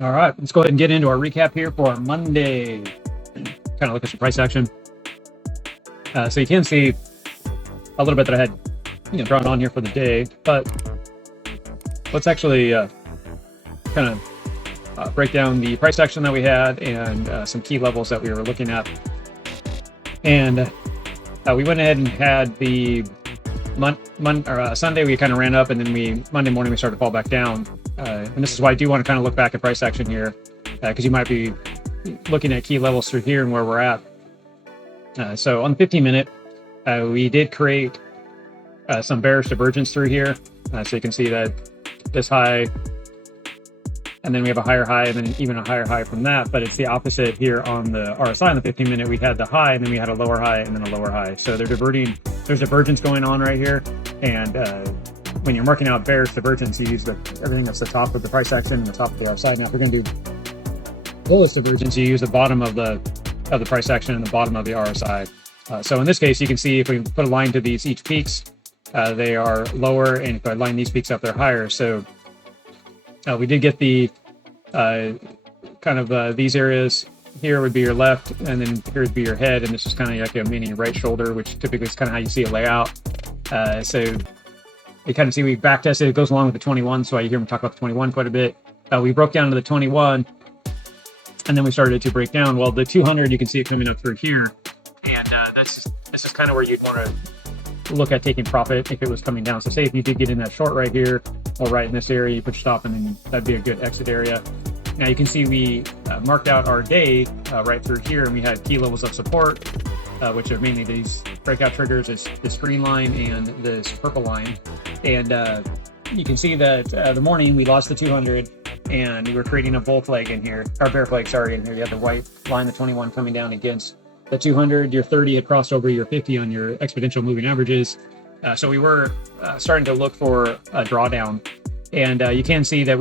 All right, let's go ahead and get into our recap here for Monday. Kind of look at some price action. So you can see a little bit that I had drawn on here for the day, but let's actually kind of break down the price action that we had and some key levels that we were looking at. And we went ahead and had the Sunday we kind of ran up, and then Monday morning we started to fall back down. And this is why I do want to kind of look back at price action here, because you might be looking at key levels through here and where we're at. So on the 15-minute, we did create some bearish divergence through here. So you can see that this high, and then we have a higher high, and then even a higher high from that. But it's the opposite here on the RSI on the 15-minute. We had the high, and then we had a lower high, and then a lower high. So they're diverting. There's divergence going on right here, and when you're marking out bearish divergence, you use everything that's the top of the price action and the top of the RSI. Now, if we're going to do bullish divergence, you use the bottom of the price action and the bottom of the RSI. So in this case, you can see if we put a line to each peaks, they are lower, and if I line these peaks up, they're higher. So we did get the these areas. Here would be your left, and then here would be your head, and this is kind of like a mini right shoulder, which typically is kind of how you see it lay out. So you kind of see we back tested. It goes along with the 21, so you hear me talk about the 21 quite a bit. We broke down to the 21, and then we started to break down. Well, the 200, you can see it coming up through here, and this is kind of where you'd want to look at taking profit if it was coming down. So say if you did get in that short right here, or right in this area, you put stop, and then that'd be a good exit area. Now you can see we marked out our day right through here, and we had key levels of support, which are mainly these breakout triggers, this green line and this purple line. And you can see that the morning we lost the 200, and we were creating a bull flag in here, or bear flag, sorry, in here. You have the white line, the 21 coming down against the 200. Your 30 had crossed over your 50 on your exponential moving averages. So we were starting to look for a drawdown. And you can see that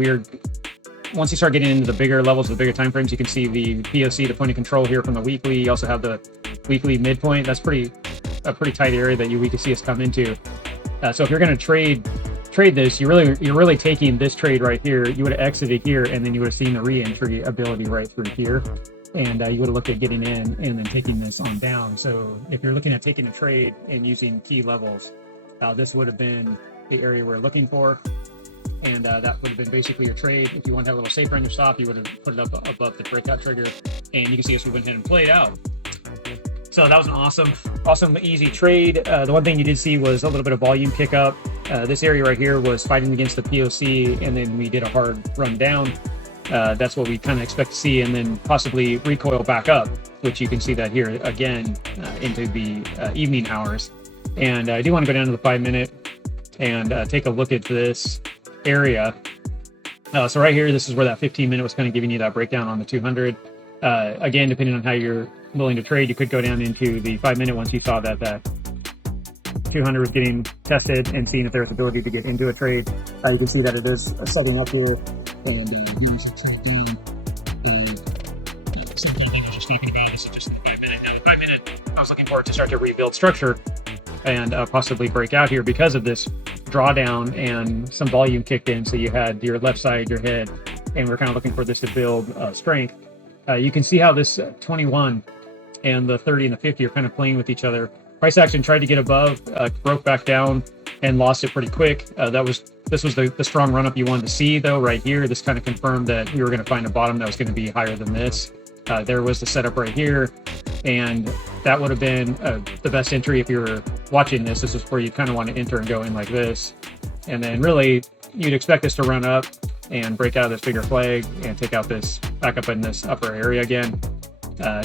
once you start getting into the bigger levels, the bigger time frames, you can see the POC, the point of control here from the weekly. You also have the weekly midpoint. That's a pretty tight area that we can see us come into. So if you're going to trade this, you're really taking this trade right here. You would have exited here, and then you would have seen the re-entry ability right through here, and you would have looked at getting in and then taking this on down. So if you're looking at taking a trade and using key levels, this would have been the area we're looking for. And that would have been basically your trade. If you want to have a little safer on your stop, you would have put it up above the breakout trigger, and you can see us, we went ahead and played out. So that was an awesome, easy trade. The one thing you did see was a little bit of volume kick up. This area right here was fighting against the POC, and then we did a hard run down. That's what we kind of expect to see, and then possibly recoil back up, which you can see that here again into the evening hours. And I do want to go down to the 5-minute and take a look at this area. So right here, this is where that 15-minute was kind of giving you that breakdown on the 200. Again, depending on how you're willing to trade, you could go down into the 5-minute once you saw that 200 was getting tested and seeing if there's ability to get into a trade. You can see that it is setting up here, and here's a trade down. Same thing I was just talking about. This is just the 5-minute. Now the 5-minute, I was looking for it to start to rebuild structure and possibly break out here because of this drawdown, and some volume kicked in. So you had your left side, your head, and we're kind of looking for this to build strength. You can see how this 21 and the 30 and the 50 are kind of playing with each other. Price action tried to get above, broke back down, and lost it pretty quick. This was the strong run up you wanted to see, though. Right here, this kind of confirmed that we were going to find a bottom that was going to be higher than this. There was the setup right here, and that would have been the best entry if you were watching this. This is where you kind of want to enter and go in like this, and then really you'd expect this to run up and break out of this bigger flag and take out this back up in this upper area again.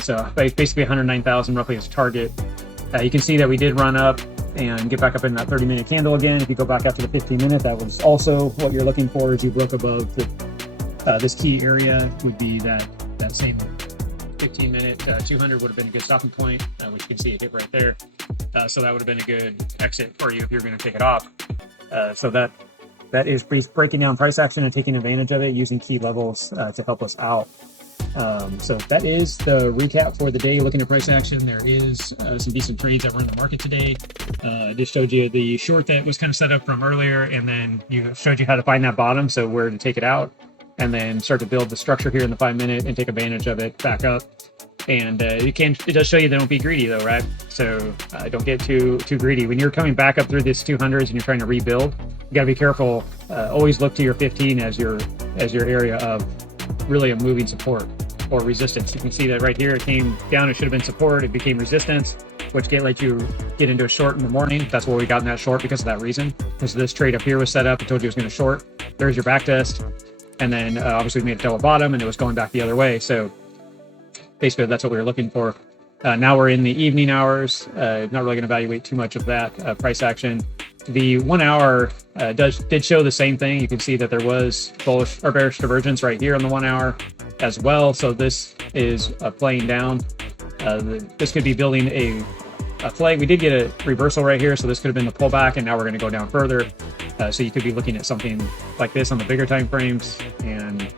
So basically 109,000 roughly is target. You can see that we did run up and get back up in that 30-minute candle again. If you go back up to the 15-minute, that was also what you're looking for. As you broke above this key area, would be that same 15-minute 200 would have been a good stopping point, which you can see it hit right there. So that would have been a good exit for you if you're going to take it off. So that is breaking down price action and taking advantage of it using key levels to help us out. So that is the recap for the day. Looking at price action, there is some decent trades that were in the market today. I just showed you the short that was kind of set up from earlier, and then showed you how to find that bottom, so where to take it out. and then start to build the structure here in the 5-minute and take advantage of it back up. And it does show you don't be greedy though, right? So don't get too greedy. When you're coming back up through this 200s and you're trying to rebuild, you got to be careful. Always look to your 15 as your area of really a moving support or resistance. You can see that right here, it came down, it should have been support, it became resistance, which let you get into a short in the morning. That's where we got in that short because of that reason. Because this trade up here was set up, it told you it was going to short. There's your back test. And then obviously we made a double bottom and it was going back the other way. So basically that's what we were looking for. Now we're in the evening hours. Not really going to evaluate too much of that price action. The 1 hour did show the same thing. You can see that there was bullish or bearish divergence right here on the 1 hour as well. So this is playing down. This could be building a flag. We did get a reversal right here, so this could have been the pullback, and now we're going to go down further. So you could be looking at something like this on the bigger time frames, and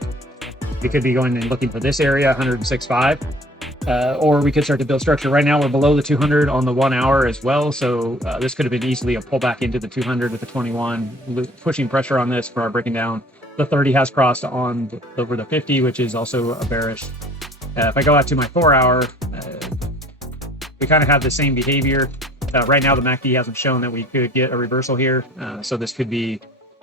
we could be going and looking for this area, 106.5. Or we could start to build structure. Right now we're below the 200 on the 1 hour as well, so this could have been easily a pullback into the 200 with the 21, pushing pressure on this for our breaking down. The 30 has crossed on over the 50, which is also a bearish. If I go out to my 4 hour, we kind of have the same behavior. Right now the MACD hasn't shown that we could get a reversal here, so this could be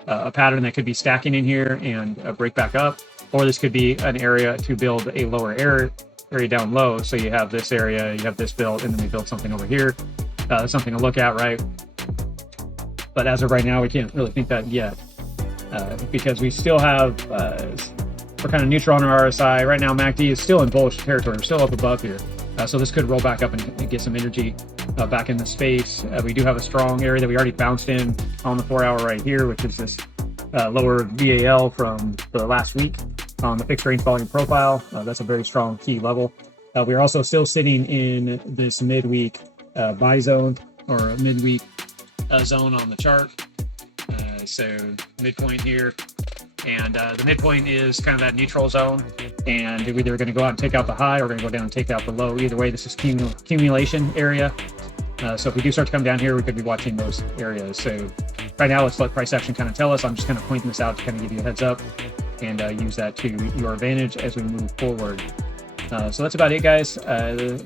a pattern that could be stacking in here and break back up, or this could be an area to build a lower area down low. So you have this area, you have this built, and then we build something over here. Something to look at, right? But as of right now, we can't really think that yet, because we still have, we're kind of neutral on our RSI. Right now, MACD is still in bullish territory. We're still up above here. So this could roll back up and get some energy back in the space. We do have a strong area that we already bounced in on the 4 hour right here, which is this lower VAL from the last week on the fixed range volume profile. That's a very strong key level. We're also still sitting in this midweek buy zone, or a midweek zone on the chart. So midpoint here, and the midpoint is kind of that neutral zone, and we're either going to go out and take out the high, or we're going to go down and take out the low. Either way, this is accumulation area. So if we do start to come down here, we could be watching those areas. So right now, let's let price action kind of tell us. I'm just kind of pointing this out to kind of give you a heads up, and use that to your advantage as we move forward. So that's about it, guys.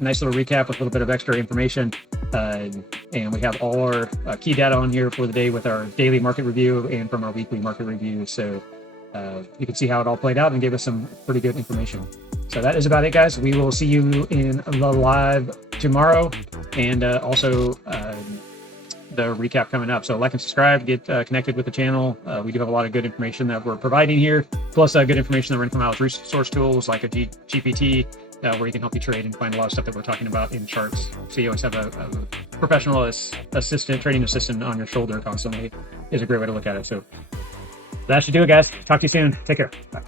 Nice little recap with a little bit of extra information. And we have all our key data on here for the day with our daily market review and from our weekly market review. So you can see how it all played out and gave us some pretty good information. So that is about it, guys. We will see you in the live tomorrow, and also the recap coming up. So like and subscribe, get connected with the channel. We do have a lot of good information that we're providing here, plus good information that we're going to come out with resource tools like a GPT, where you can help you trade and find a lot of stuff that we're talking about in charts. So you always have a professional assistant, trading assistant on your shoulder constantly is a great way to look at it. So that should do it, guys. Talk to you soon. Take care. Bye.